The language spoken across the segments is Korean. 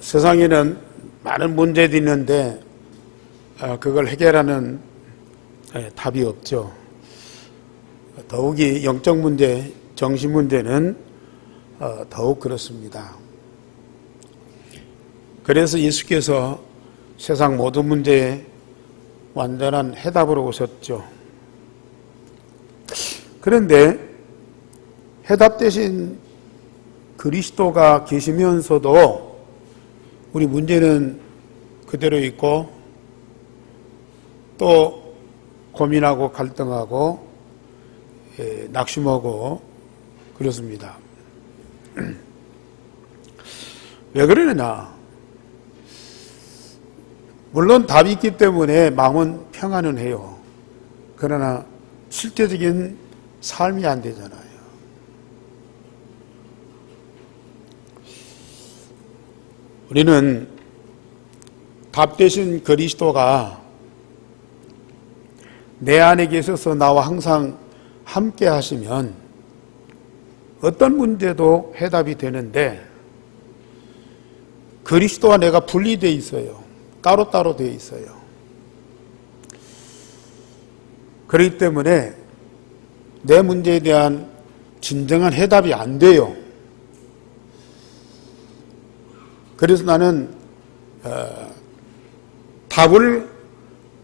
세상에는 많은 문제들이 있는데 그걸 해결하는 답이 없죠. 더욱이 영적 문제, 정신 문제는 더욱 그렇습니다. 그래서 예수께서 세상 모든 문제에 완전한 해답으로 오셨죠. 그런데 해답 대신 그리스도가 계시면서도 우리 문제는 그대로 있고 또 고민하고 갈등하고 낙심하고 그렇습니다. 왜 그러느냐? 물론 답이 있기 때문에 마음은 평안은 해요. 그러나 실제적인 삶이 안 되잖아요. 우리는 답 대신 그리스도가 내 안에 계셔서 나와 항상 함께 하시면 어떤 문제도 해답이 되는데, 그리스도와 내가 분리되어 있어요. 따로따로 되어 있어요. 그렇기 때문에 내 문제에 대한 진정한 해답이 안 돼요. 그래서 나는 답을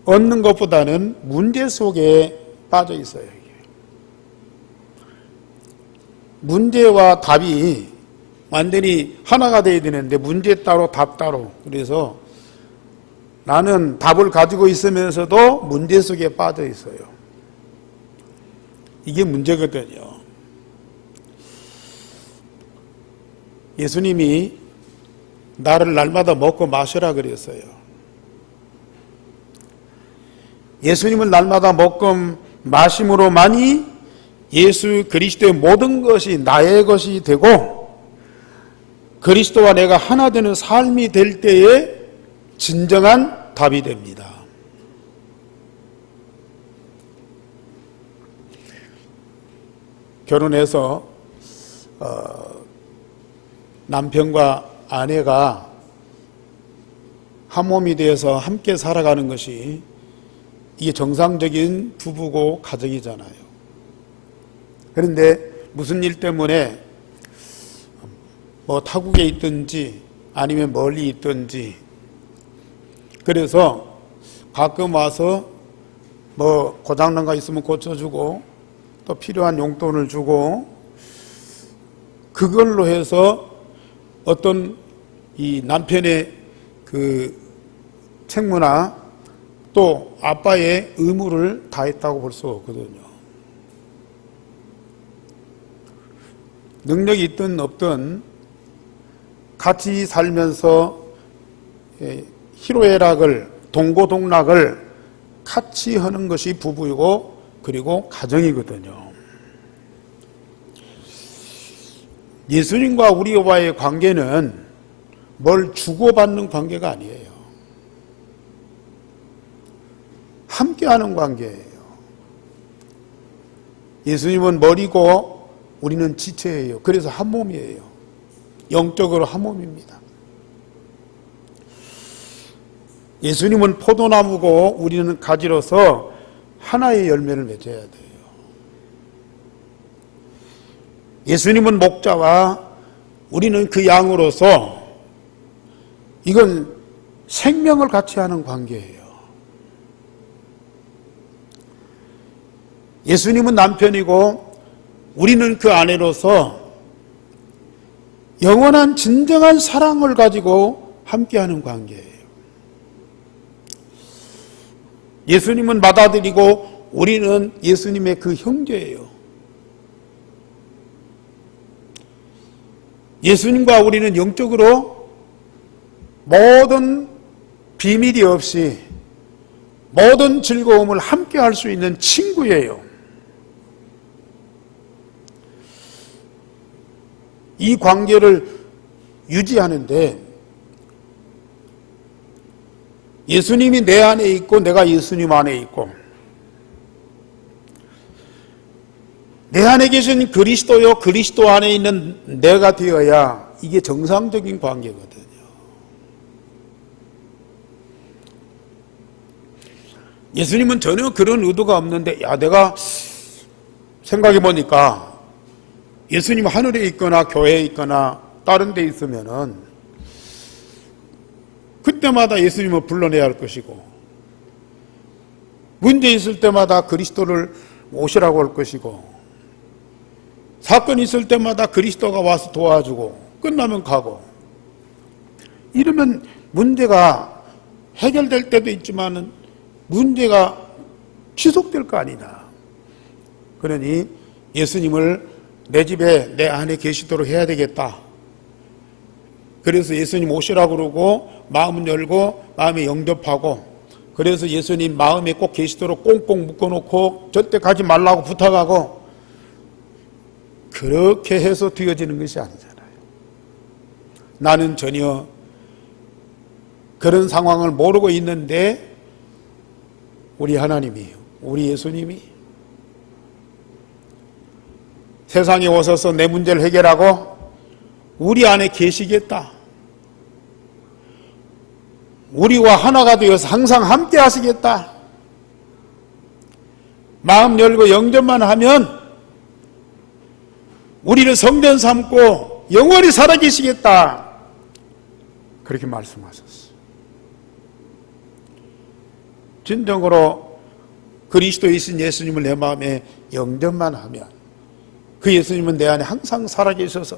얻는 것보다는 문제 속에 빠져 있어요. 문제와 답이 완전히 하나가 되어야 되는데 문제 따로 답 따로. 그래서 나는 답을 가지고 있으면서도 문제 속에 빠져 있어요. 이게 문제거든요. 예수님이 나를 날마다 먹고 마시라 그랬어요. 예수님을 날마다 먹고 마심으로만이 예수 그리스도의 모든 것이 나의 것이 되고 그리스도와 내가 하나 되는 삶이 될 때에 진정한 답이 됩니다. 결혼해서 남편과 아내가 한 몸이 되어서 함께 살아가는 것이 이게 정상적인 부부고 가정이잖아요. 그런데 무슨 일 때문에 뭐 타국에 있든지 아니면 멀리 있든지 그래서 가끔 와서 뭐 고장난 거 있으면 고쳐주고 또 필요한 용돈을 주고 그걸로 해서 어떤 이 남편의 그 책무나 또 아빠의 의무를 다했다고 볼 수 없거든요. 능력이 있든 없든 같이 살면서 희로애락을 동고동락을 같이 하는 것이 부부이고 그리고 가정이거든요. 예수님과 우리와의 관계는 뭘 주고받는 관계가 아니에요. 함께하는 관계예요. 예수님은 머리고 우리는 지체예요. 그래서 한 몸이에요. 영적으로 한 몸입니다. 예수님은 포도나무고 우리는 가지로서 하나의 열매를 맺어야 돼요. 예수님은 목자와 우리는 그 양으로서 이건 생명을 같이 하는 관계예요. 예수님은 남편이고 우리는 그 아내로서 영원한 진정한 사랑을 가지고 함께하는 관계예요. 예수님은 맏아들이고 우리는 예수님의 그 형제예요. 예수님과 우리는 영적으로 모든 비밀이 없이 모든 즐거움을 함께 할 수 있는 친구예요. 이 관계를 유지하는데 예수님이 내 안에 있고 내가 예수님 안에 있고 내 안에 계신 그리스도요, 그리스도 안에 있는 내가 되어야 이게 정상적인 관계거든요. 예수님은 전혀 그런 의도가 없는데, 내가 생각해 보니까 예수님 하늘에 있거나 교회에 있거나 다른 데 있으면은 그때마다 예수님을 불러내야 할 것이고, 문제 있을 때마다 그리스도를 오시라고 할 것이고, 사건이 있을 때마다 그리스도가 와서 도와주고 끝나면 가고, 이러면 문제가 해결될 때도 있지만 문제가 지속될 거 아니냐. 그러니 예수님을 내 집에 내 안에 계시도록 해야 되겠다. 그래서 예수님 오시라고 그러고 마음은 열고 마음에 영접하고, 그래서 예수님 마음에 꼭 계시도록 꽁꽁 묶어놓고 절대 가지 말라고 부탁하고, 그렇게 해서 되어지는 것이 아니잖아요. 나는 전혀 그런 상황을 모르고 있는데 우리 하나님이, 우리 예수님이 세상에 오셔서 내 문제를 해결하고 우리 안에 계시겠다, 우리와 하나가 되어서 항상 함께 하시겠다, 마음 열고 영접만 하면 우리를 성전 삼고 영원히 살아계시겠다, 그렇게 말씀하셨어요. 진정으로 그리스도이신 예수님을 내 마음에 영접만 하면 그 예수님은 내 안에 항상 살아계셔서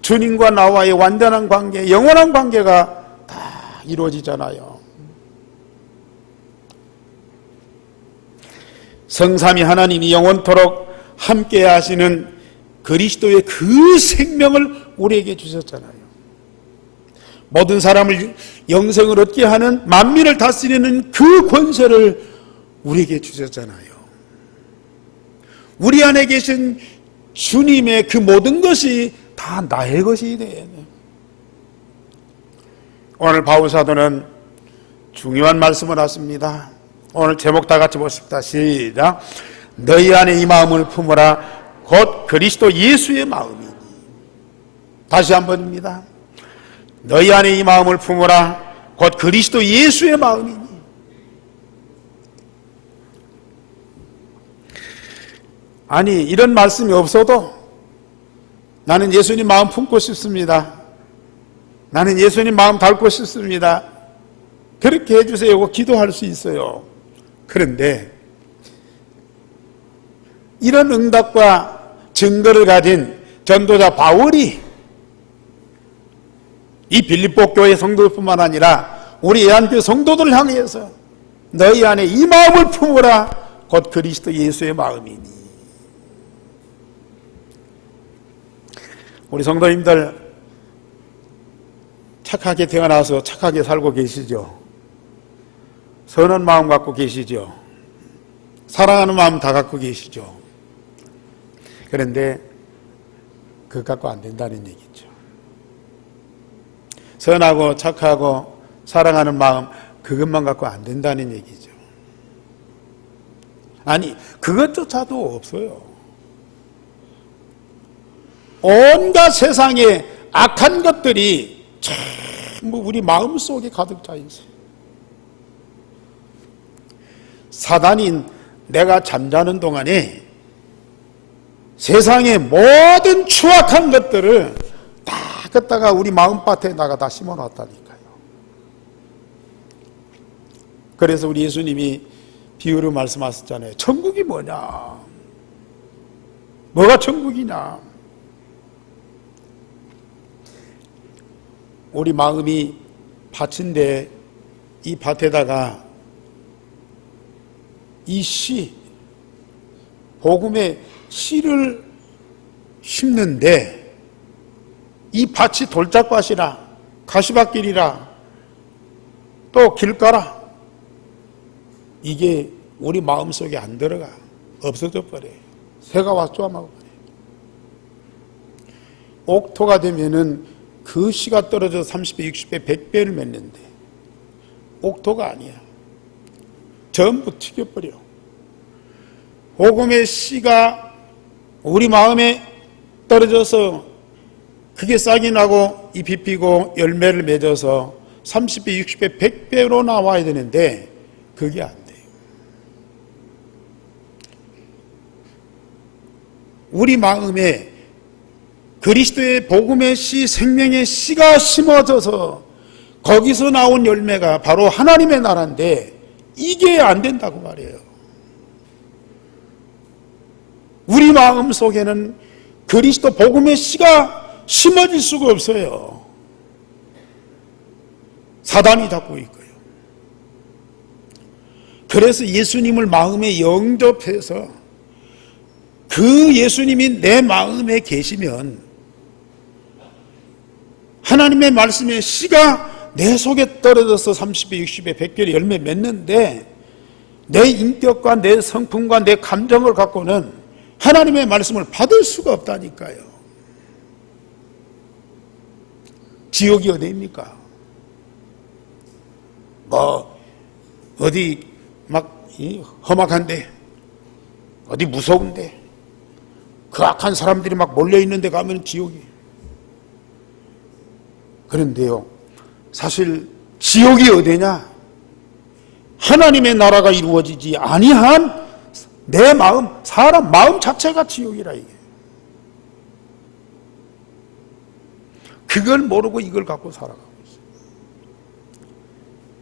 주님과 나와의 완전한 관계, 영원한 관계가 다 이루어지잖아요. 성삼위 하나님이 영원토록 함께 하시는 그리스도의 그 생명을 우리에게 주셨잖아요. 모든 사람을 영생을 얻게 하는, 만민을 다스리는 그 권세를 우리에게 주셨잖아요. 우리 안에 계신 주님의 그 모든 것이 다 나의 것이 돼. 오늘 바울 사도는 중요한 말씀을 하십니다. 오늘 제목 다 같이 보십시다. 시작. 너희 안에 이 마음을 품으라. 곧 그리스도 예수의 마음이니. 다시 한 번입니다. 너희 안에 이 마음을 품으라. 곧 그리스도 예수의 마음이니. 아니, 이런 말씀이 없어도 나는 예수님 마음 품고 싶습니다. 나는 예수님 마음 닮고 싶습니다. 그렇게 해주세요. 기도할 수 있어요. 그런데 이런 응답과 증거를 가진 전도자 바울이 이 빌립보 교회 성도들뿐만 아니라 우리 애한교회 성도들을 향해서 너희 안에 이 마음을 품으라. 곧 그리스도 예수의 마음이니. 우리 성도님들 착하게 태어나서 착하게 살고 계시죠? 선한 마음 갖고 계시죠? 사랑하는 마음 다 갖고 계시죠? 그런데 그것 갖고 안 된다는 얘기죠. 선하고 착하고 사랑하는 마음, 그것만 갖고 안 된다는 얘기죠. 아니, 그것조차도 없어요. 온갖 세상에 악한 것들이 전부 우리 마음속에 가득 차 있어요. 사단인 내가 잠자는 동안에 세상의 모든 추악한 것들을 다 갖다가 우리 마음밭에다가 다 심어놨다니까요. 그래서 우리 예수님이 비유로 말씀하셨잖아요. 천국이 뭐냐? 뭐가 천국이냐? 우리 마음이 밭인데 이 밭에다가 이 씨, 복음의 씨를 심는데 이 밭이 돌짝밭이라 가시밭길이라 또 길가라, 이게 우리 마음속에 안 들어가. 없어져 버려요. 새가 와서 쪼아먹어 버려요. 옥토가 되면은 그 씨가 떨어져 30배, 60배, 100배를 맺는데 옥토가 아니야. 전부 튀겨버려. 복음의 씨가 우리 마음에 떨어져서 그게 싹이 나고 잎이 피고 열매를 맺어서 30배, 60배, 100배로 나와야 되는데 그게 안 돼요. 우리 마음에 그리스도의 복음의 씨, 생명의 씨가 심어져서 거기서 나온 열매가 바로 하나님의 나라인데 이게 안 된다고 말해요. 우리 마음 속에는 그리스도 복음의 씨가 심어질 수가 없어요. 사단이 잡고 있고요. 그래서 예수님을 마음에 영접해서 그 예수님이 내 마음에 계시면 하나님의 말씀의 씨가 내 속에 떨어져서 30배, 60배, 100배의 열매 맺는데 내 인격과 내 성품과 내 감정을 갖고는 하나님의 말씀을 받을 수가 없다니까요. 지옥이 어디입니까? 어디 막 험악한데, 어디 무서운데, 그 악한 사람들이 막 몰려있는 데 가면 지옥이. 그런데요, 사실 지옥이 어디냐? 하나님의 나라가 이루어지지 아니한 내 마음, 사람 마음 자체가 지옥이라 이게. 그걸 모르고 이걸 갖고 살아가고 있어요.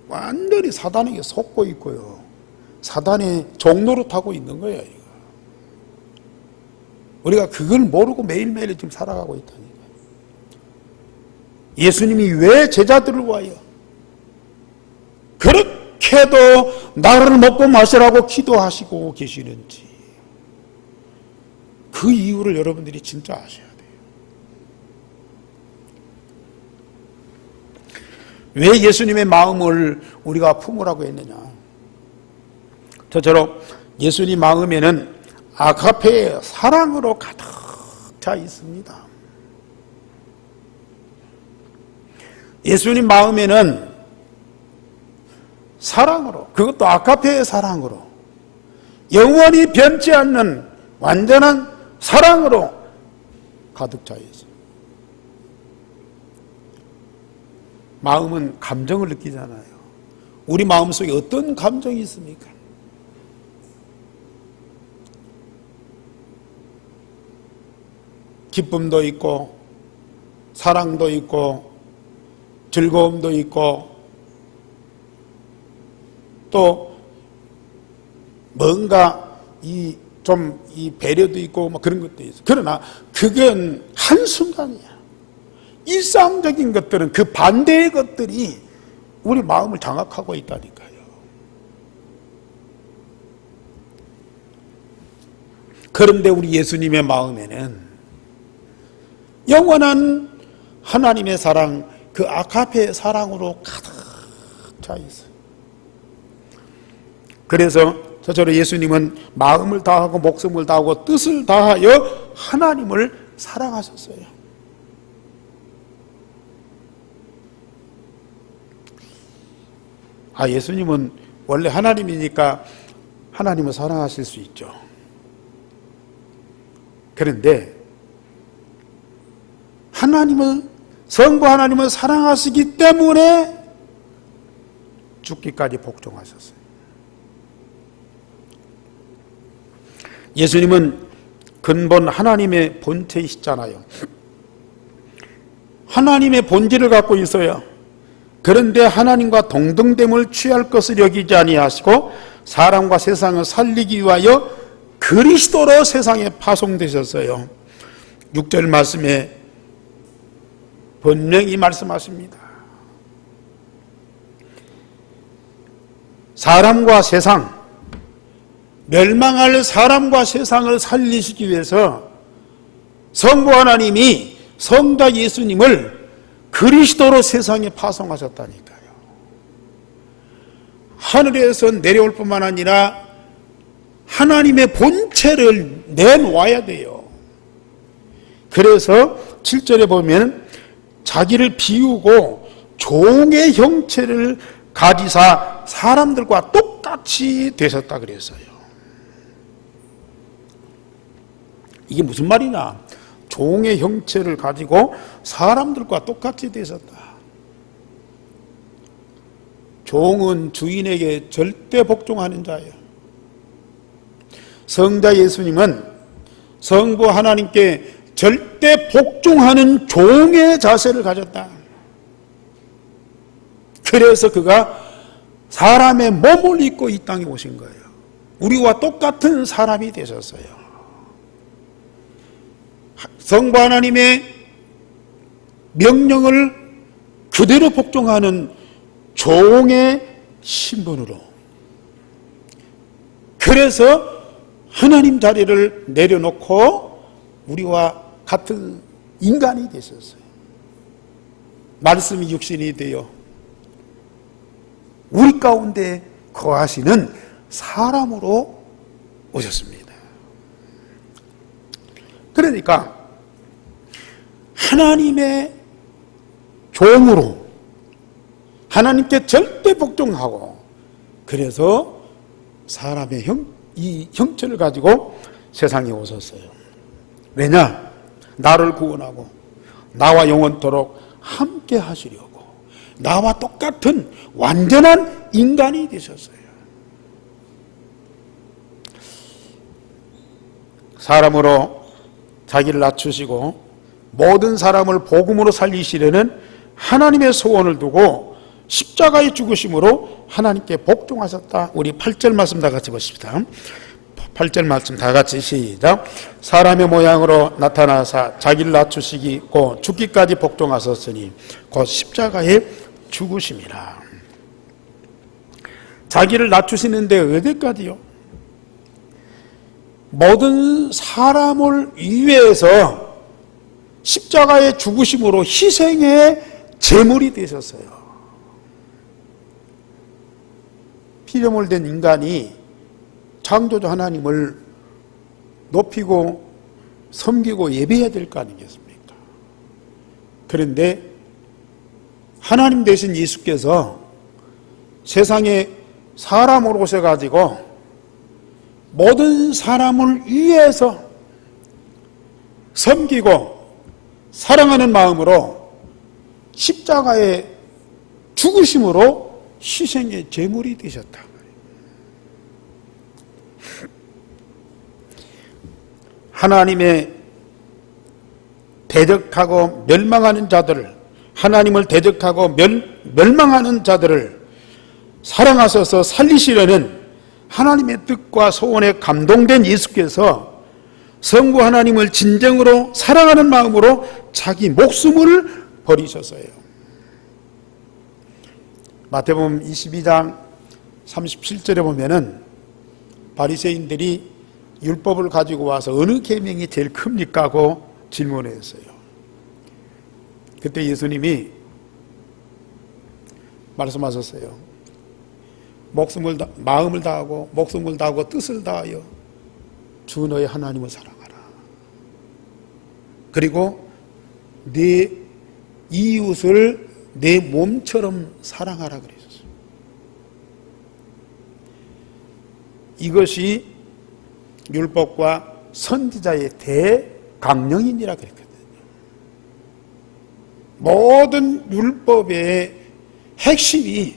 완전히 사단에게 속고 있고요. 사단의 종로로 타고 있는 거예요. 이거. 우리가 그걸 모르고 매일매일 지금 살아가고 있다니까요. 예수님이 왜 제자들을 와요? 그렇게도 나를 먹고 마시라고 기도하시고 계시는지 그 이유를 여러분들이 진짜 아셔야 돼요. 왜 예수님의 마음을 우리가 품으라고 했느냐? 저처럼 예수님 마음에는 아가페의 사랑으로 가득 차 있습니다. 예수님 마음에는 사랑으로, 그것도 아가페의 사랑으로, 영원히 변치 않는 완전한 사랑으로 가득 차 있어요. 마음은 감정을 느끼잖아요. 우리 마음속에 어떤 감정이 있습니까? 기쁨도 있고 사랑도 있고 즐거움도 있고 또 뭔가 이 배려도 있고 뭐 그런 것도 있어요. 그러나 그건 한순간이야. 일상적인 것들은 그 반대의 것들이 우리 마음을 장악하고 있다니까요. 그런데 우리 예수님의 마음에는 영원한 하나님의 사랑, 그 아가페의 사랑으로 가득 차 있어요. 그래서 저처럼 예수님은 마음을 다하고 목숨을 다하고 뜻을 다하여 하나님을 사랑하셨어요. 예수님은 원래 하나님이니까 하나님을 사랑하실 수 있죠. 그런데 성부 하나님을 사랑하시기 때문에 죽기까지 복종하셨어요. 예수님은 근본 하나님의 본체이시잖아요. 하나님의 본질을 갖고 있어요. 그런데 하나님과 동등됨을 취할 것을 여기지 아니하시고 사람과 세상을 살리기 위하여 그리스도로 세상에 파송되셨어요. 6절 말씀에 분명히 말씀하십니다. 사람과 세상, 멸망할 사람과 세상을 살리시기 위해서 성부 하나님이 성자 예수님을 그리스도로 세상에 파송하셨다니까요. 하늘에서 내려올 뿐만 아니라 하나님의 본체를 내놓아야 돼요. 그래서 7절에 보면 자기를 비우고 종의 형체를 가지사 사람들과 똑같이 되셨다 그랬어요. 이게 무슨 말이냐? 종의 형체를 가지고 사람들과 똑같이 되셨다. 종은 주인에게 절대 복종하는 자예요. 성자 예수님은 성부 하나님께 절대 복종하는 종의 자세를 가졌다. 그래서 그가 사람의 몸을 입고 이 땅에 오신 거예요. 우리와 똑같은 사람이 되셨어요. 성부 하나님의 명령을 그대로 복종하는 종의 신분으로. 그래서 하나님 자리를 내려놓고 우리와 같은 인간이 되셨어요. 말씀이 육신이 되어 우리 가운데 거하시는 사람으로 오셨습니다. 그러니까 하나님의 종으로 하나님께 절대 복종하고, 그래서 사람의 이 형체를 가지고 세상에 오셨어요. 왜냐? 나를 구원하고 나와 영원토록 함께 하시려고 나와 똑같은 완전한 인간이 되셨어요. 사람으로 자기를 낮추시고 모든 사람을 복음으로 살리시려는 하나님의 소원을 두고 십자가의 죽으심으로 하나님께 복종하셨다. 우리 8절 말씀 다 같이 보십시다. 8절 말씀 다 같이 시작. 사람의 모양으로 나타나사 자기를 낮추시기 곧 죽기까지 복종하셨으니 곧 십자가에 죽으심이라. 자기를 낮추시는데 어디까지요? 모든 사람을 위해서 십자가의 죽으심으로 희생의 제물이 되셨어요. 피조물 된 인간이 창조주 하나님을 높이고 섬기고 예배해야 될 거 아니겠습니까? 그런데 하나님 되신 예수께서 세상에 사람으로 오셔가지고 모든 사람을 위해서 섬기고 사랑하는 마음으로 십자가의 죽으심으로 희생의 제물이 되셨다. 하나님의 대적하고 멸망하는 자들을, 하나님을 대적하고 멸망하는 자들을 사랑하셔서 살리시려는 하나님의 뜻과 소원에 감동된 예수께서 성부 하나님을 진정으로 사랑하는 마음으로 자기 목숨을 버리셨어요. 마태복음 22장 37절에 보면은 바리새인들이 율법을 가지고 와서 어느 계명이 제일 큽니까? 하고 질문했어요. 그때 예수님이 말씀하셨어요. 마음을 다하고 목숨을 다하고 뜻을 다하여 주 너의 하나님을 사랑하라. 그리고 네 이웃을 내 몸처럼 사랑하라 그러셨어요. 이것이 율법과 선지자의 대강령이니라 그랬거든요. 모든 율법의 핵심이,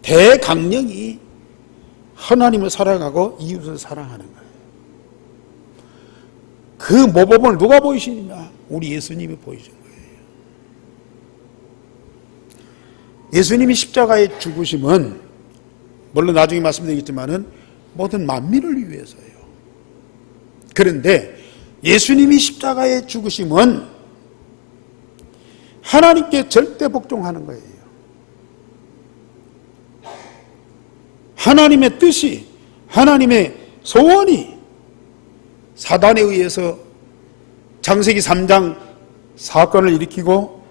대강령이 하나님을 사랑하고 이웃을 사랑하는 거예요. 그 모범을 누가 보이시느냐? 우리 예수님이 보이신 거예요. 예수님이 십자가에 죽으심은 물론 나중에 말씀드리겠지만은 모든 만민을 위해서예요. 그런데 예수님이 십자가에 죽으심은 하나님께 절대 복종하는 거예요. 하나님의 뜻이, 하나님의 소원이 사단에 의해서 창세기 3장 사건을 일으키고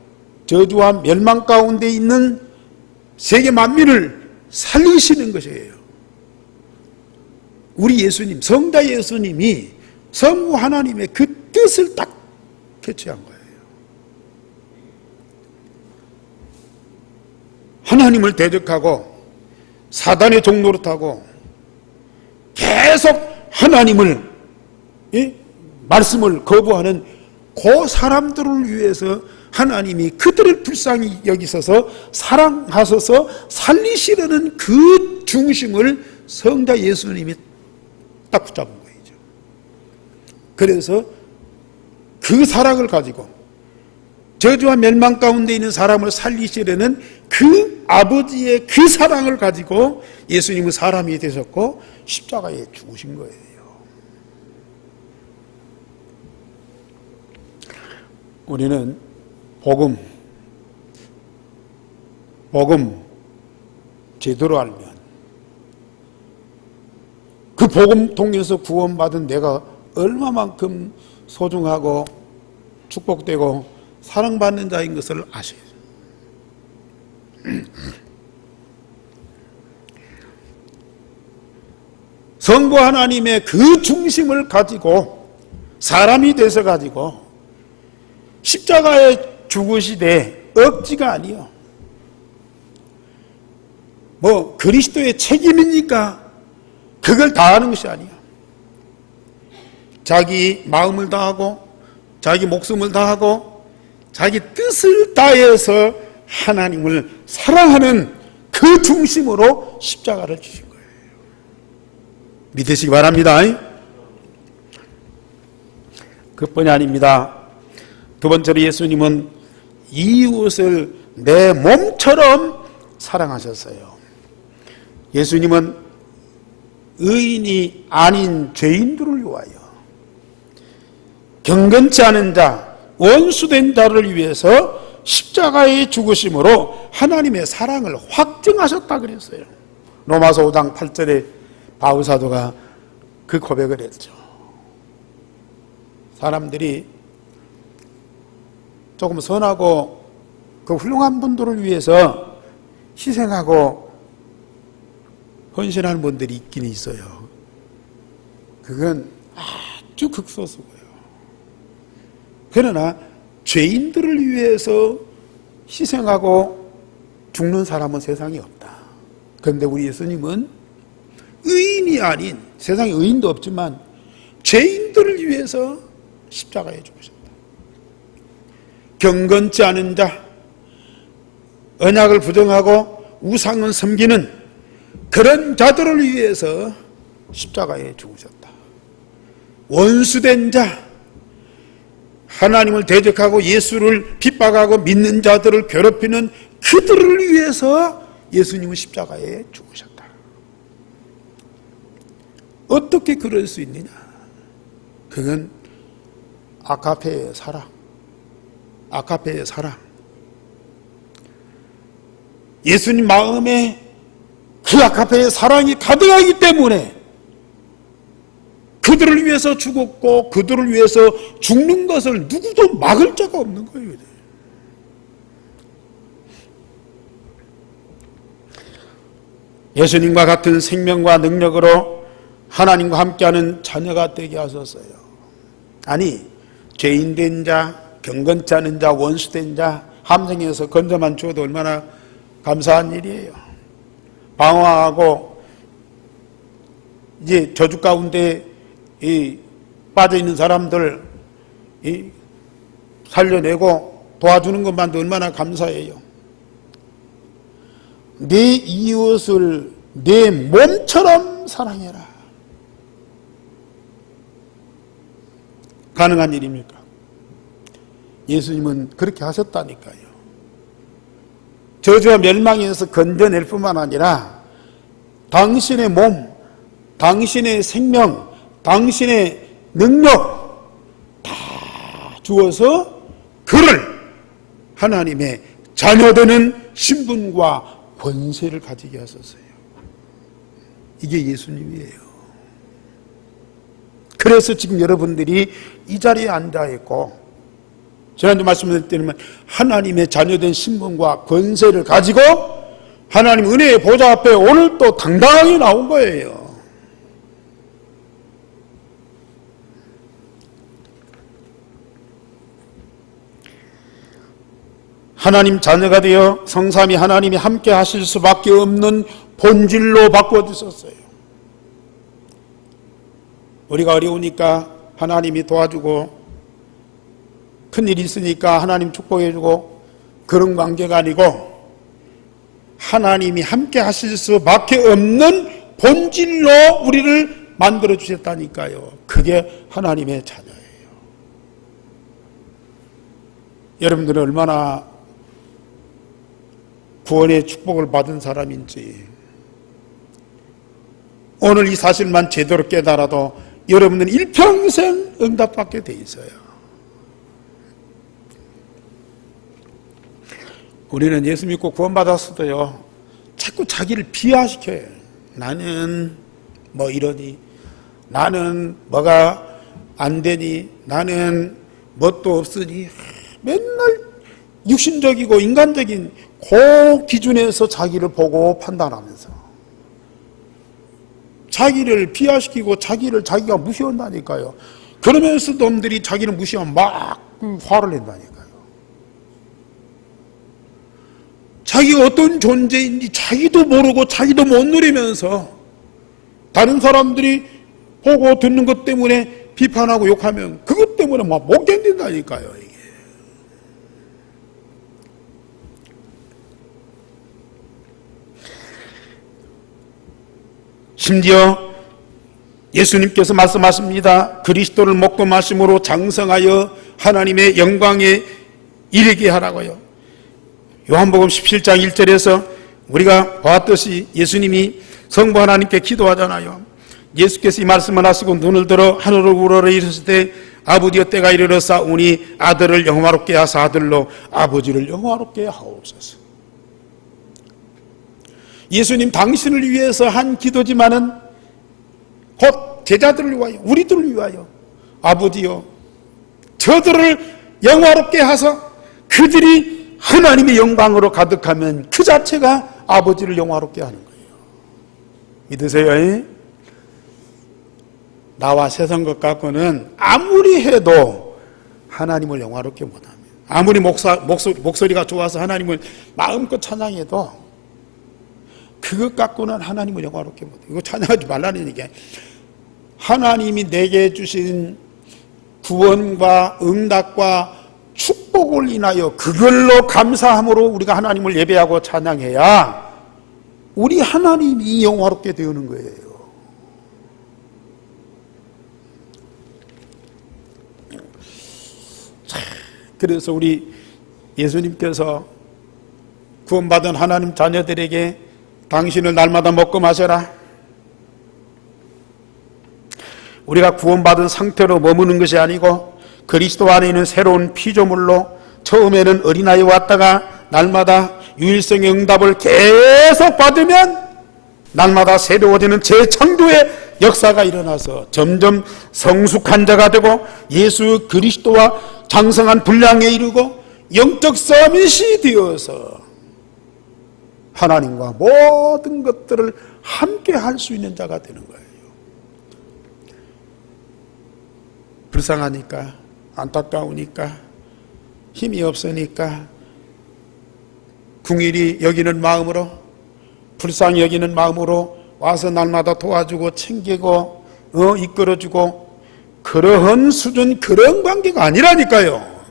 저주와 멸망 가운데 있는 세계 만민을 살리시는 것이에요. 우리 예수님, 성자 예수님이 성부 하나님의 그 뜻을 딱 캐치한 거예요. 하나님을 대적하고 사단의 종노릇하고 계속 하나님을 말씀을 거부하는 그 사람들을 위해서 하나님이 그들을 불쌍히 여기셔서 사랑하셔서 살리시려는 그 중심을 성자 예수님이 딱 붙잡은 거예요. 그래서 그 사랑을 가지고 저주와 멸망 가운데 있는 사람을 살리시려는 그 아버지의 그 사랑을 가지고 예수님은 사람이 되셨고 십자가에 죽으신 거예요. 우리는 복음 제대로 알면 그 복음 통해서 구원받은 내가 얼마만큼 소중하고 축복되고 사랑받는 자인 것을 아셔요. 성부 하나님의 그 중심을 가지고 사람이 되서 가지고 십자가에 죽으시되 억지가 아니요. 뭐 그리스도의 책임이니까 그걸 다 하는 것이 아니야. 자기 마음을 다하고 자기 목숨을 다하고 자기 뜻을 다해서 하나님을 사랑하는 그 중심으로 십자가를 주신 거예요. 믿으시기 바랍니다. 그뿐이 아닙니다. 두 번째로 예수님은 이웃을 내 몸처럼 사랑하셨어요. 예수님은 의인이 아닌 죄인들을 위하여 경건치 않은 자, 원수된 자를 위해서 십자가의 죽으심으로 하나님의 사랑을 확증하셨다 그랬어요. 로마서 5장 8절에 바울 사도가 그 고백을 했죠. 사람들이 조금 선하고 그 훌륭한 분들을 위해서 희생하고 헌신하는 분들이 있긴 있어요. 그건 아주 극소수고요. 그러나 죄인들을 위해서 희생하고 죽는 사람은 세상에 없다. 그런데 우리 예수님은 의인이 아닌, 세상에 의인도 없지만 죄인들을 위해서 십자가에 죽으셨다. 경건치 않은 자, 언약을 부정하고 우상을 섬기는 그런 자들을 위해서 십자가에 죽으셨다. 원수된 자, 하나님을 대적하고 예수를 핍박하고 믿는 자들을 괴롭히는 그들을 위해서 예수님은 십자가에 죽으셨다. 어떻게 그럴 수 있느냐? 그건 아가페의 사랑. 아가페의 사랑. 예수님 마음에 그 아가페의 사랑이 가득하기 때문에 그들을 위해서 죽었고 그들을 위해서 죽는 것을 누구도 막을 자가 없는 거예요. 예수님과 같은 생명과 능력으로 하나님과 함께하는 자녀가 되게 하셨어요. 아니, 죄인된 자, 경건치 않은 자, 원수된 자 함정에서 건져만 주어도 얼마나 감사한 일이에요. 방황하고 이제 저주 가운데 빠져 있는 사람들 살려내고 도와주는 것만도 얼마나 감사해요. 내 이웃을 내 몸처럼 사랑해라. 가능한 일입니까? 예수님은 그렇게 하셨다니까요. 저주와 멸망에서 건져낼 뿐만 아니라 당신의 몸, 당신의 생명, 당신의 능력 다 주어서 그를 하나님의 자녀되는 신분과 권세를 가지게 하셨어요. 이게 예수님이에요. 그래서 지금 여러분들이 이 자리에 앉아 있고 지난주 말씀드릴 때는 하나님의 자녀된 신분과 권세를 가지고 하나님 은혜의 보좌 앞에 오늘 또 당당하게 나온 거예요. 하나님 자녀가 되어 성삼위 하나님이 함께 하실 수밖에 없는 본질로 바꿔주셨어요. 우리가 어려우니까 하나님이 도와주고 큰일이 있으니까 하나님 축복해주고 그런 관계가 아니고 하나님이 함께 하실 수밖에 없는 본질로 우리를 만들어 주셨다니까요. 그게 하나님의 자녀예요. 여러분들은 얼마나 구원의 축복을 받은 사람인지 오늘 이 사실만 제대로 깨달아도 여러분들은 일평생 응답받게 돼 있어요. 우리는 예수 믿고 구원받았어도요, 자꾸 자기를 비하시켜요. 나는 뭐 이러니, 나는 뭐가 안 되니, 나는 뭣도 없으니, 맨날 육신적이고 인간적인 그 기준에서 자기를 보고 판단하면서 자기를 비하시키고 자기가 무시한다니까요. 그러면서 놈들이 자기를 무시하면 막 화를 낸다니까요. 자기가 어떤 존재인지 자기도 모르고 자기도 못 누리면서 다른 사람들이 보고 듣는 것 때문에 비판하고 욕하면 그것 때문에 막 못 견딘다니까요. 이게. 심지어 예수님께서 말씀하십니다. 그리스도를 먹고 마심으로 장성하여 하나님의 영광에 이르게 하라고요. 요한복음 17장 1절에서 우리가 보았듯이 예수님이 성부 하나님께 기도하잖아요. 예수께서 이 말씀을 하시고 눈을 들어 하늘을 우러러 이르실 때 아버지여 때가 이르렀사오니 아들을 영화롭게 하사 아들로 아버지를 영화롭게 하옵소서. 예수님 당신을 위해서 한 기도지만은 곧 제자들을 위하여, 우리들을 위하여 아버지여 저들을 영화롭게 하사 그들이 하나님의 영광으로 가득하면 그 자체가 아버지를 영화롭게 하는 거예요. 믿으세요? 나와 세상 것 갖고는 아무리 해도 하나님을 영화롭게 못합니다. 아무리 목소리가 좋아서 하나님을 마음껏 찬양해도 그것 갖고는 하나님을 영화롭게 못해요. 이거 찬양하지 말라는 얘기예요. 하나님이 내게 주신 구원과 응답과 축복을 인하여 그걸로 감사함으로 우리가 하나님을 예배하고 찬양해야 우리 하나님이 영화롭게 되는 거예요. 그래서 우리 예수님께서 구원받은 하나님 자녀들에게 당신을 날마다 먹고 마셔라. 우리가 구원받은 상태로 머무는 것이 아니고 그리스도 안에 있는 새로운 피조물로 처음에는 어린아이 왔다가 날마다 유일성의 응답을 계속 받으면 날마다 새로워지는 재창조의 역사가 일어나서 점점 성숙한 자가 되고 예수 그리스도와 장성한 분량에 이르고 영적 서밋이 되어서 하나님과 모든 것들을 함께 할 수 있는 자가 되는 거예요. 불쌍하니까, 안타까우니까, 힘이 없으니까 궁일이 여기는 마음으로, 불쌍히 여기는 마음으로 와서 날마다 도와주고 챙기고 이끌어주고 그러한 수준, 그런 관계가 아니라니까요.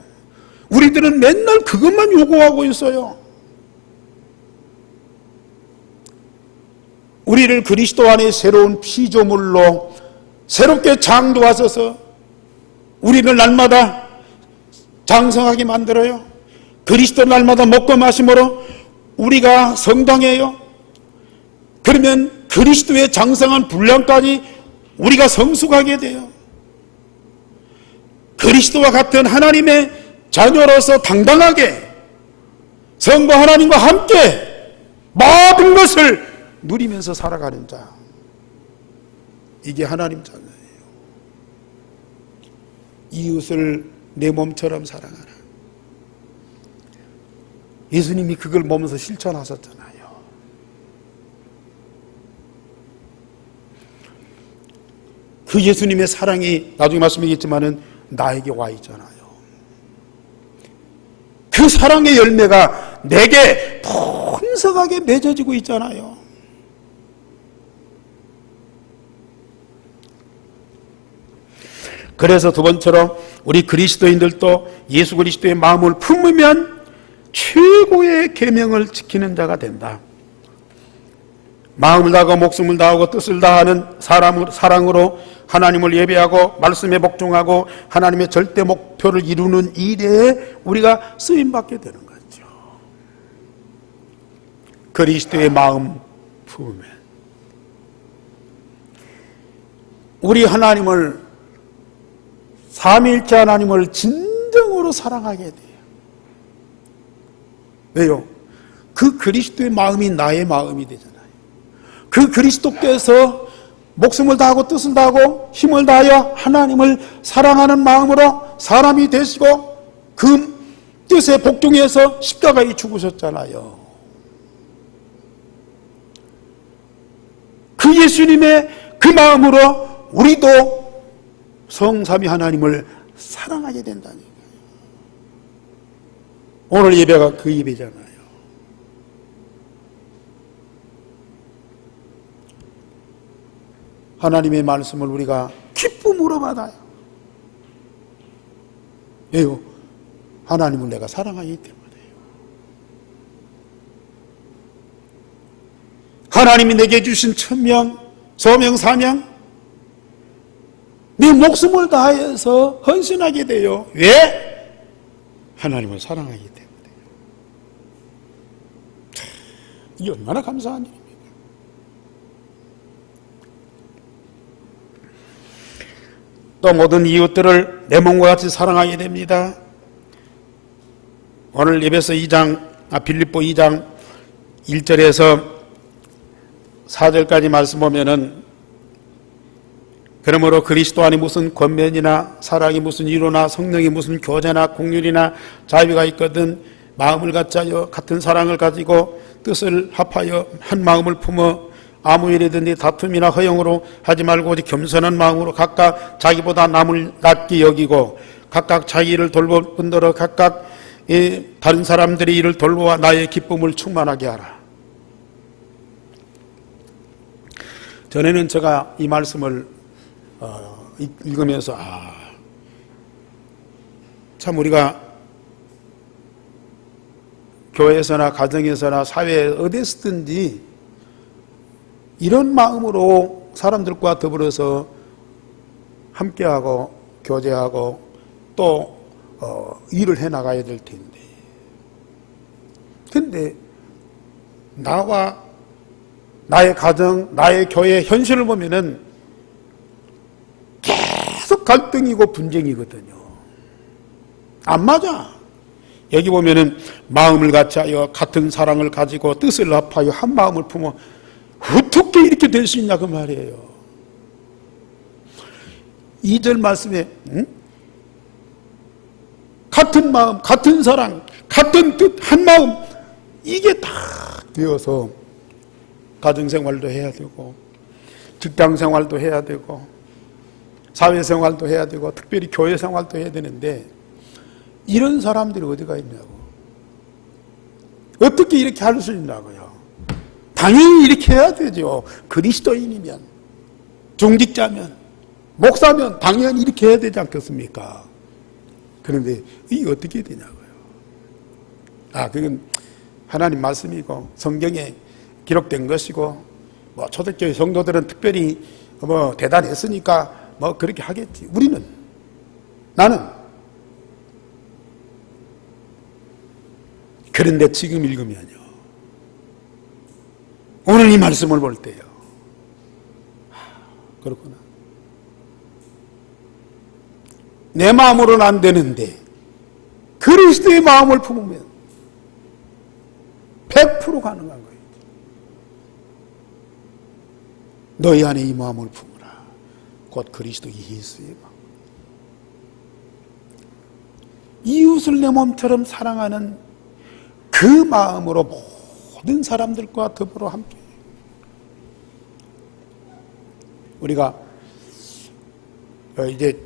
우리들은 맨날 그것만 요구하고 있어요. 우리를 그리스도 안에 새로운 피조물로 새롭게 창조하셔서 우리를 날마다 장성하게 만들어요. 그리스도 날마다 먹고 마심으로 우리가 성장해요. 그러면 그리스도의 장성한 분량까지 우리가 성숙하게 돼요. 그리스도와 같은 하나님의 자녀로서 당당하게 성부 하나님과 함께 모든 것을 누리면서 살아가는 자, 이게 하나님 자녀예요. 이웃을 내 몸처럼 사랑하라. 예수님이 그걸 보면서 실천하셨잖아요. 그 예수님의 사랑이 나중에 말씀드리겠지만은 나에게 와 있잖아요. 그 사랑의 열매가 내게 풍성하게 맺어지고 있잖아요. 그래서 두 번째로 우리 그리스도인들도 예수 그리스도의 마음을 품으면 최고의 계명을 지키는 자가 된다. 마음을 다하고 목숨을 다하고 뜻을 다하는 사랑으로 하나님을 예배하고 말씀에 복종하고 하나님의 절대 목표를 이루는 일에 우리가 쓰임받게 되는 거죠. 그리스도의 마음 품으면 우리 하나님을, 삼위일체 하나님을 진정으로 사랑하게 돼요. 왜요? 그 그리스도의 마음이 나의 마음이 되잖아요. 그 그리스도께서 목숨을 다하고 뜻을 다하고 힘을 다하여 하나님을 사랑하는 마음으로 사람이 되시고 그 뜻에 복종해서 십자가에 죽으셨잖아요. 그 예수님의 그 마음으로 우리도 성삼위 하나님을 사랑하게 된다는 거예요. 오늘 예배가 그 예배잖아요. 하나님의 말씀을 우리가 기쁨으로 받아요. 왜요? 하나님을 내가 사랑하기 때문에요. 하나님이 내게 주신 천명, 소명, 사명, 내 목숨을 다해서 헌신하게 돼요. 왜? 하나님을 사랑하기 때문에요. 이게 얼마나 감사한 일입니까? 또 모든 이웃들을 내 몸과 같이 사랑하게 됩니다. 오늘 에베소 2장, 빌립보 2장 1절에서 4절까지 말씀 보면은, 그러므로 그리스도 안에 무슨 권면이나 사랑이 무슨 위로나 성령이 무슨 교제나 공률이나 자비가 있거든 마음을 같이하여 같은 사랑을 가지고 뜻을 합하여 한 마음을 품어 아무 일이든지 다툼이나 허용으로 하지 말고 오직 겸손한 마음으로 각각 자기보다 남을 낮게 여기고 각각 자기 일을 돌볼 뿐더러 각각 다른 사람들의 일을 돌보아 나의 기쁨을 충만하게 하라. 전에는 제가 이 말씀을 읽으면서 참 우리가 교회에서나 가정에서나 사회에 어디서든지 이런 마음으로 사람들과 더불어서 함께하고 교제하고 또 일을 해나가야 될 텐데, 근데 나와 나의 가정, 나의 교회 현실을 보면은 계속 갈등이고 분쟁이거든요. 안 맞아. 여기 보면은 마음을 같이하여 같은 사랑을 가지고 뜻을 합하여 한 마음을 품어, 어떻게 이렇게 될 수 있냐 그 말이에요. 2절 말씀에 같은 마음, 같은 사랑, 같은 뜻, 한 마음, 이게 다 되어서 가정생활도 해야 되고 직장생활도 해야 되고 사회생활도 해야 되고 특별히 교회생활도 해야 되는데, 이런 사람들이 어디가 있냐고. 어떻게 이렇게 할 수 있냐고요. 당연히 이렇게 해야 되죠. 그리스도인이면, 중직자면, 목사면 당연히 이렇게 해야 되지 않겠습니까? 그런데 이게 어떻게 되냐고요. 그건 하나님 말씀이고 성경에 기록된 것이고, 초대교회 성도들은 특별히 대단했으니까 그렇게 하겠지. 나는 그런데 지금 읽으면요, 오늘 이 말씀을 볼 때요, 그렇구나. 내 마음으로는 안 되는데 그리스도의 마음을 품으면 100% 가능한 거예요. 너희 안에 이 마음을 품으라. 곧 그리스도 예수의 마음. 이웃을 내 몸처럼 사랑하는 그 마음으로 모든 사람들과 더불어 함께, 우리가 이제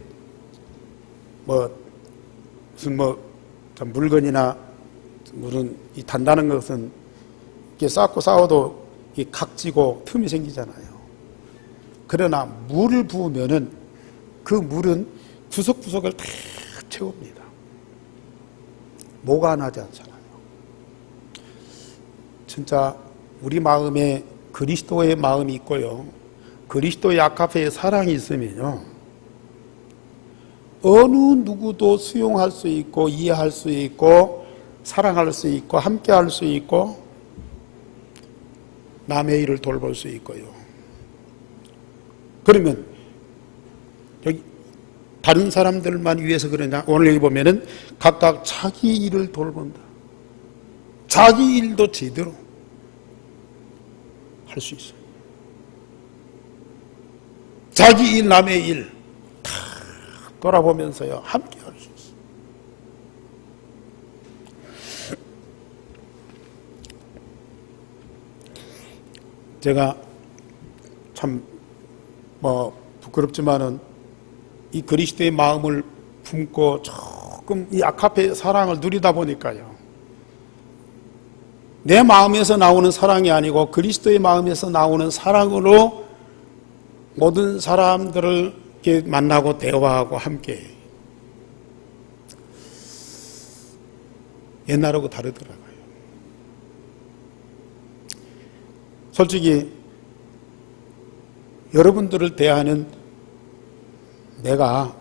무슨 물건이나 무슨 이 단단한 것은 이렇게 쌓고 싸워도 이 각지고 틈이 생기잖아요. 그러나 물을 부으면은 그 물은 구석구석을 다 채웁니다. 뭐가 나지 않잖아요. 진짜 우리 마음에 그리스도의 마음이 있고요, 그리스도의 아카페의 사랑이 있으면요, 어느 누구도 수용할 수 있고 이해할 수 있고 사랑할 수 있고 함께할 수 있고 남의 일을 돌볼 수 있고요. 그러면 여기 다른 사람들만 위해서 그러냐? 오늘 여기 보면은 각각 자기 일을 돌본다. 자기 일도 제대로 할 수 있어요. 자기 일, 남의 일 다 돌아보면서요, 함께 할 수 있어요. 제가 참 부끄럽지만은 이 그리스도의 마음을 품고 조금 이 아카페 사랑을 누리다 보니까요, 내 마음에서 나오는 사랑이 아니고 그리스도의 마음에서 나오는 사랑으로 모든 사람들을 이렇게 만나고 대화하고 함께 옛날하고 다르더라고요. 솔직히 여러분들을 대하는 내가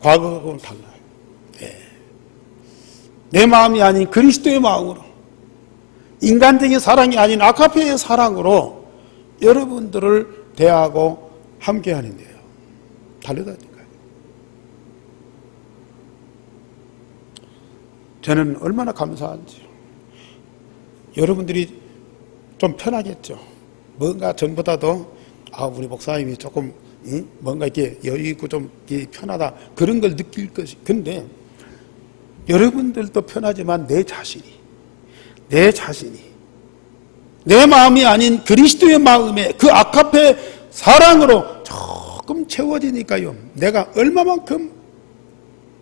과거하고는 달라요. 내 마음이 아닌 그리스도의 마음으로, 인간적인 사랑이 아닌 아카페의 사랑으로 여러분들을 대하고 함께 하는데요, 다르다니까요. 저는 얼마나 감사한지요. 여러분들이 좀 편하겠죠. 뭔가 전보다도 우리 목사님이 조금 뭔가 이렇게 여유 있고 좀 편하다, 그런 걸 느낄 것이. 근데 여러분들도 편하지만 내 자신이 내 마음이 아닌 그리스도의 마음에 그 아카페 사랑으로 조금 채워지니까요, 내가 얼마만큼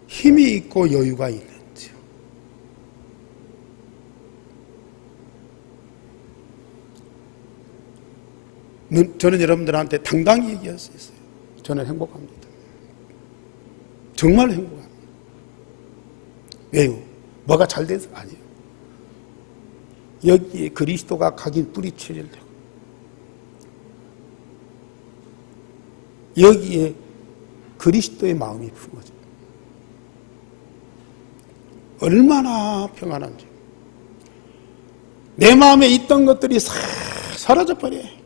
힘이 있고 여유가 있는지요. 저는 여러분들한테 당당히 얘기할 수 있어요. 저는 행복합니다. 정말 행복합니다. 왜요? 뭐가 잘 돼서 아니에요. 여기에 그리스도가 각인 뿌리쳐질 되고, 여기에 그리스도의 마음이 품어져요. 얼마나 평안한지. 내 마음에 있던 것들이 싹 사라져버려요.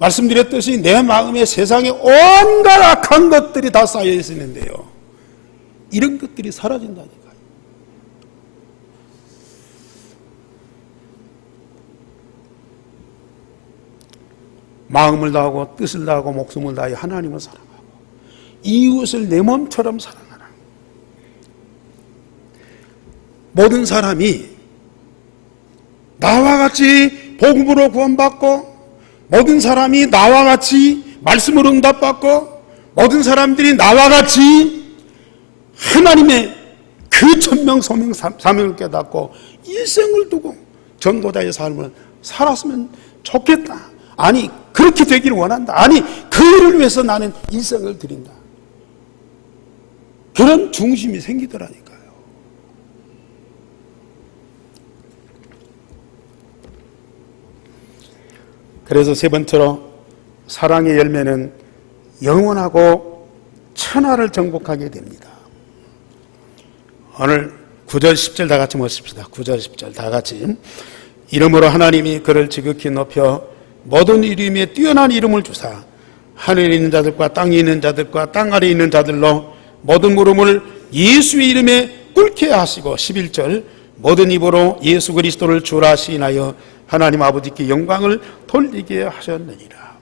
말씀드렸듯이 내 마음에 세상에 온갖 악한 것들이 다 쌓여 있었는데요, 이런 것들이 사라진다니까요. 마음을 다하고 뜻을 다하고 목숨을 다해 하나님을 사랑하고 이웃을 내 몸처럼 사랑하라. 모든 사람이 나와 같이 복음으로 구원받고, 모든 사람이 나와 같이 말씀으로 응답받고, 모든 사람들이 나와 같이 하나님의 그 천명 소명 사명을 깨닫고 일생을 두고 전도자의 삶을 살았으면 좋겠다. 아니, 그렇게 되기를 원한다. 아니, 그 일을 위해서 나는 일생을 드린다. 그런 중심이 생기더라니까요. 그래서 세 번째로, 사랑의 열매는 영원하고 천하를 정복하게 됩니다. 오늘 9절 10절 다 같이 모십시다. 9절 10절 다 같이. 이름으로 하나님이 그를 지극히 높여 모든 이름에 뛰어난 이름을 주사 하늘에 있는 자들과 땅에 있는 자들과 땅 아래에 있는 자들로 모든 물음을 예수의 이름에 꿇게 하시고, 11절 모든 입으로 예수 그리스도를 주라 시인하여 하나님 아버지께 영광을 돌리게 하셨느니라.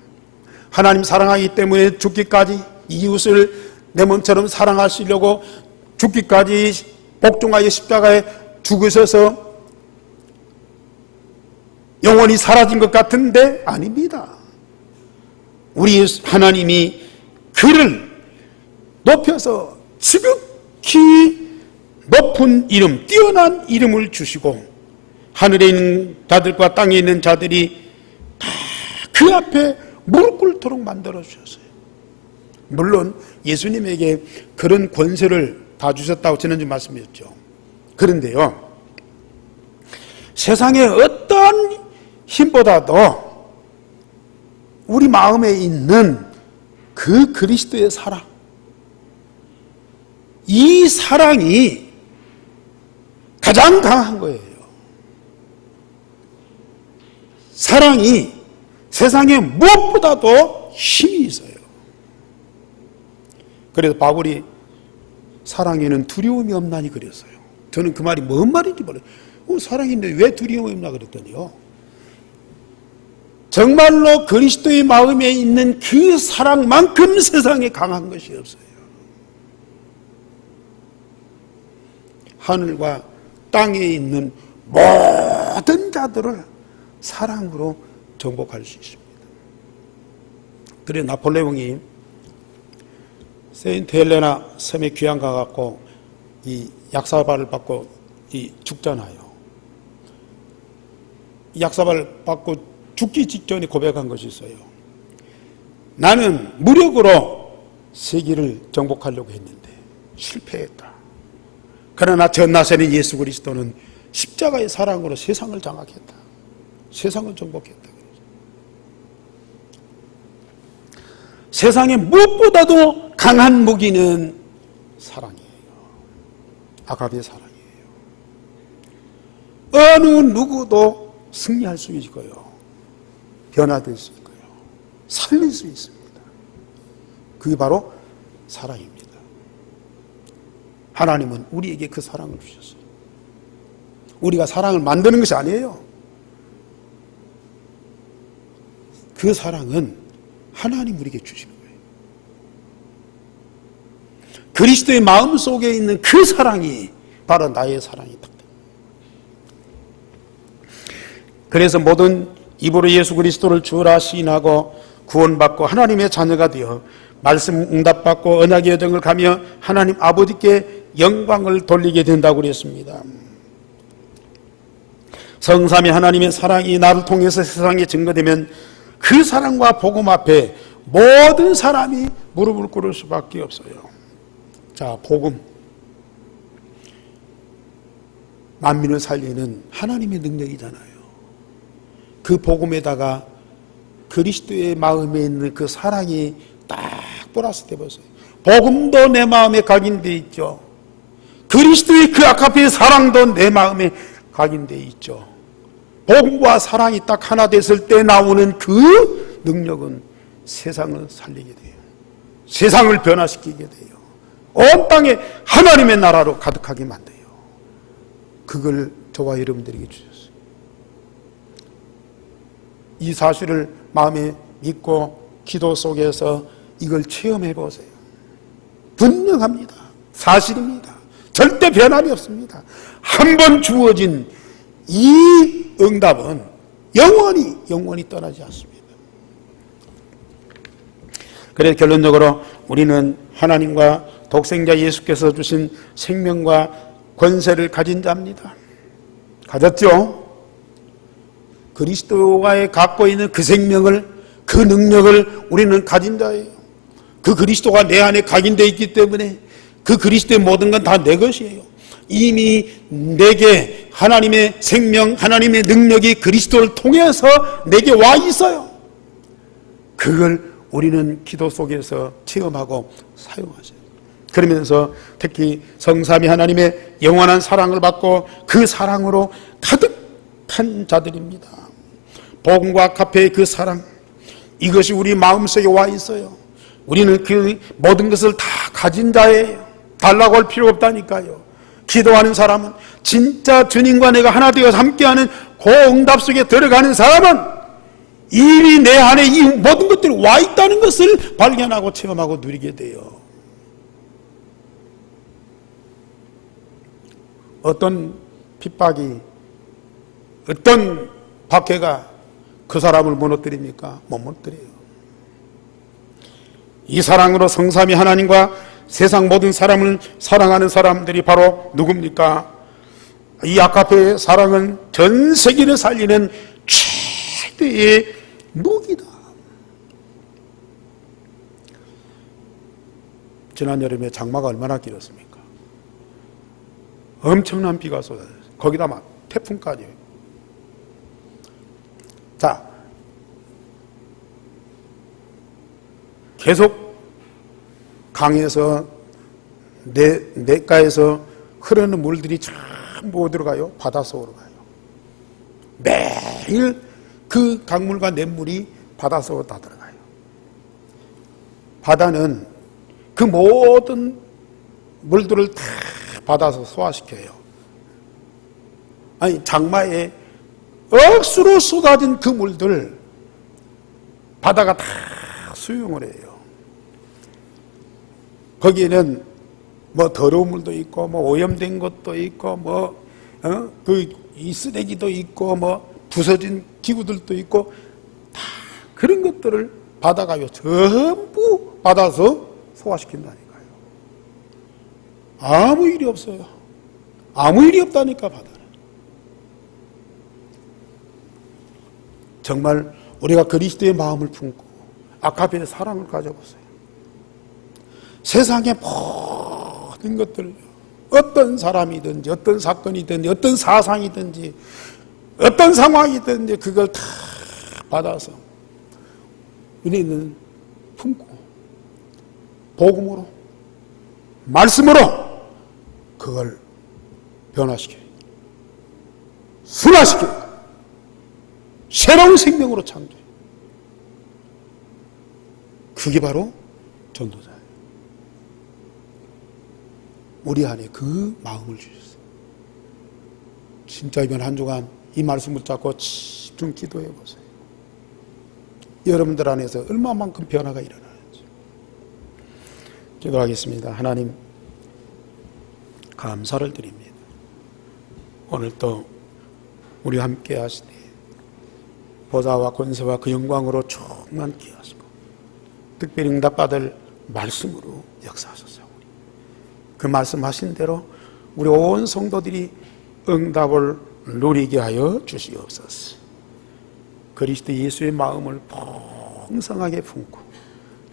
하나님 사랑하기 때문에 죽기까지 이웃을 내 몸처럼 사랑하시려고 죽기까지 복종하여 십자가에 죽으셔서 영원히 사라진 것 같은데 아닙니다. 우리 하나님이 그를 높여서 지극히 높은 이름, 뛰어난 이름을 주시고 하늘에 있는 자들과 땅에 있는 자들이 다 그 앞에 무릎 꿇도록 만들어 주셨어요. 물론 예수님에게 그런 권세를 다 주셨다고 지난주 말씀드렸죠. 그런데요, 세상의 어떤 힘보다도 우리 마음에 있는 그 그리스도의 사랑, 이 사랑이 가장 강한 거예요. 사랑이 세상에 무엇보다도 힘이 있어요. 그래서 바울이 사랑에는 두려움이 없나니 그랬어요. 저는 그 말이 뭔 말인지 몰라요. 사랑인데 왜 두려움이 없나 그랬더니요, 정말로 그리스도의 마음에 있는 그 사랑만큼 세상에 강한 것이 없어요. 하늘과 땅에 있는 모든 자들을 사랑으로 정복할 수 있습니다. 그래 나폴레옹이 세인트 헬레나 섬에 귀양 가갖고 이 약사발을 받고 죽잖아요. 약사발을 받고 죽기 직전에 고백한 것이 있어요. 나는 무력으로 세계를 정복하려고 했는데 실패했다. 그러나 전나세는 예수 그리스도는 십자가의 사랑으로 세상을 장악했다. 세상을 정복했다. 세상에 무엇보다도 강한 무기는 사랑이에요. 아가페 사랑이에요. 어느 누구도 승리할 수 있고요, 변화될 수 있고요, 살릴 수 있습니다. 그게 바로 사랑입니다. 하나님은 우리에게 그 사랑을 주셨어요. 우리가 사랑을 만드는 것이 아니에요. 그 사랑은 하나님 우리에게 주시는 거예요. 그리스도의 마음 속에 있는 그 사랑이 바로 나의 사랑이다. 그래서 모든 입으로 예수 그리스도를 주라 시인하고 구원받고 하나님의 자녀가 되어 말씀 응답받고 언약의 여정을 가며 하나님 아버지께 영광을 돌리게 된다고 그랬습니다. 성삼위 하나님의 사랑이 나를 통해서 세상에 증거되면 그 사랑과 복음 앞에 모든 사람이 무릎을 꿇을 수밖에 없어요. 자, 복음, 만민을 살리는 하나님의 능력이잖아요. 그 복음에다가 그리스도의 마음에 있는 그 사랑이 딱 플러스 되어버렸어요. 복음도 내 마음에 각인되어 있죠. 그리스도의 그 아가페의 사랑도 내 마음에 각인되어 있죠. 복음과 사랑이 딱 하나 됐을 때 나오는 그 능력은 세상을 살리게 돼요. 세상을 변화시키게 돼요. 온 땅에 하나님의 나라로 가득하게 만들어요. 그걸 저와 여러분들에게 주셨어요. 이 사실을 마음에 믿고 기도 속에서 이걸 체험해 보세요. 분명합니다. 사실입니다. 절대 변함이 없습니다. 한 번 주어진 이 응답은 영원히 떠나지 않습니다. 그래서 결론적으로 우리는 하나님과 독생자 예수께서 주신 생명과 권세를 가진 자입니다. 가졌죠? 그리스도가 갖고 있는 그 생명을, 그 능력을 우리는 가진 자예요. 그 그리스도가 내 안에 각인되어 있기 때문에 그 그리스도의 모든 건 다 내 것이에요. 이미 내게 하나님의 생명, 하나님의 능력이 그리스도를 통해서 내게 와 있어요. 그걸 우리는 기도 속에서 체험하고 사용하세요. 그러면서 특히 성삼위 하나님의 영원한 사랑을 받고 그 사랑으로 가득한 자들입니다. 복음과 아가페의 그 사랑, 이것이 우리 마음속에 와 있어요. 우리는 그 모든 것을 다 가진 자예요. 달라고 할 필요 없다니까요. 기도하는 사람은, 진짜 주님과 내가 하나 되어서 함께하는 그 응답 속에 들어가는 사람은 이미 내 안에 이 모든 것들이 와 있다는 것을 발견하고 체험하고 누리게 돼요. 어떤 핍박이, 어떤 박해가 그 사람을 무너뜨립니까? 못 무너뜨려요. 이 사랑으로 성삼위 하나님과 세상 모든 사람을 사랑하는 사람들이 바로 누굽니까? 이 아가페의 사랑은 전 세계를 살리는 최대의 무기다. 지난 여름에 장마가 얼마나 길었습니까? 엄청난 비가 쏟아졌어요. 거기다 막 태풍까지. 자, 계속 강에서 냇가에서 흐르는 물들이 전부 어디로 가요? 바닷속으로 가요. 매일 그 강물과 냇물이 바닷속으로 다 들어가요. 바다는 그 모든 물들을 다 받아서 소화시켜요. 아니, 장마에 억수로 쏟아진 그 물들 바다가 다 수용을 해요. 거기에는 뭐 더러운 물도 있고 뭐 오염된 것도 있고 이 쓰레기도 있고 뭐 부서진 기구들도 있고 다 그런 것들을 바다가요 전부 받아서 소화시킨다니까요. 아무 일이 없어요. 아무 일이 없다니까 바다는. 정말 우리가 그리스도의 마음을 품고 아카페의 사랑을 가져보세요. 세상의 모든 것들, 어떤 사람이든지 어떤 사건이든지 어떤 사상이든지 어떤 상황이든지 그걸 다 받아서 우리는 품고 복음으로 말씀으로 그걸 변화시켜요. 순화시켜요. 새로운 생명으로 창조해요. 그게 바로 전도자예요. 우리 안에 그 마음을 주셨어요. 진짜 이번 한 주간 이 말씀을 잡고 집중 기도해 보세요. 여러분들 안에서 얼마만큼 변화가 일어나는지. 기도하겠습니다. 하나님, 감사를 드립니다. 오늘 또 우리 함께 하시되 보좌와 권세와 그 영광으로 충만케 하시고 특별히 응답받을 말씀으로 역사하소서. 그 말씀하신 대로 우리 온 성도들이 응답을 누리게 하여 주시옵소서. 그리스도 예수의 마음을 풍성하게 품고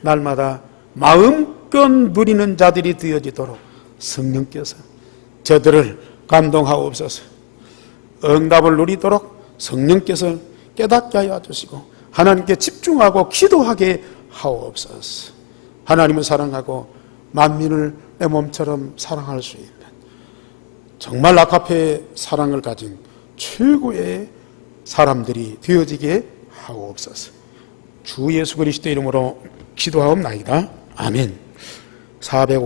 날마다 마음껏 누리는 자들이 되어지도록 성령께서 저들을 감동하옵소서. 응답을 누리도록 성령께서 깨닫게 하여 주시고 하나님께 집중하고 기도하게 하옵소서. 하나님을 사랑하고 만민을 내 몸처럼 사랑할 수 있는 정말 아카페의 사랑을 가진 최고의 사람들이 되어지게 하옵소서. 주 예수 그리스도 이름으로 기도하옵나이다. 아멘. 405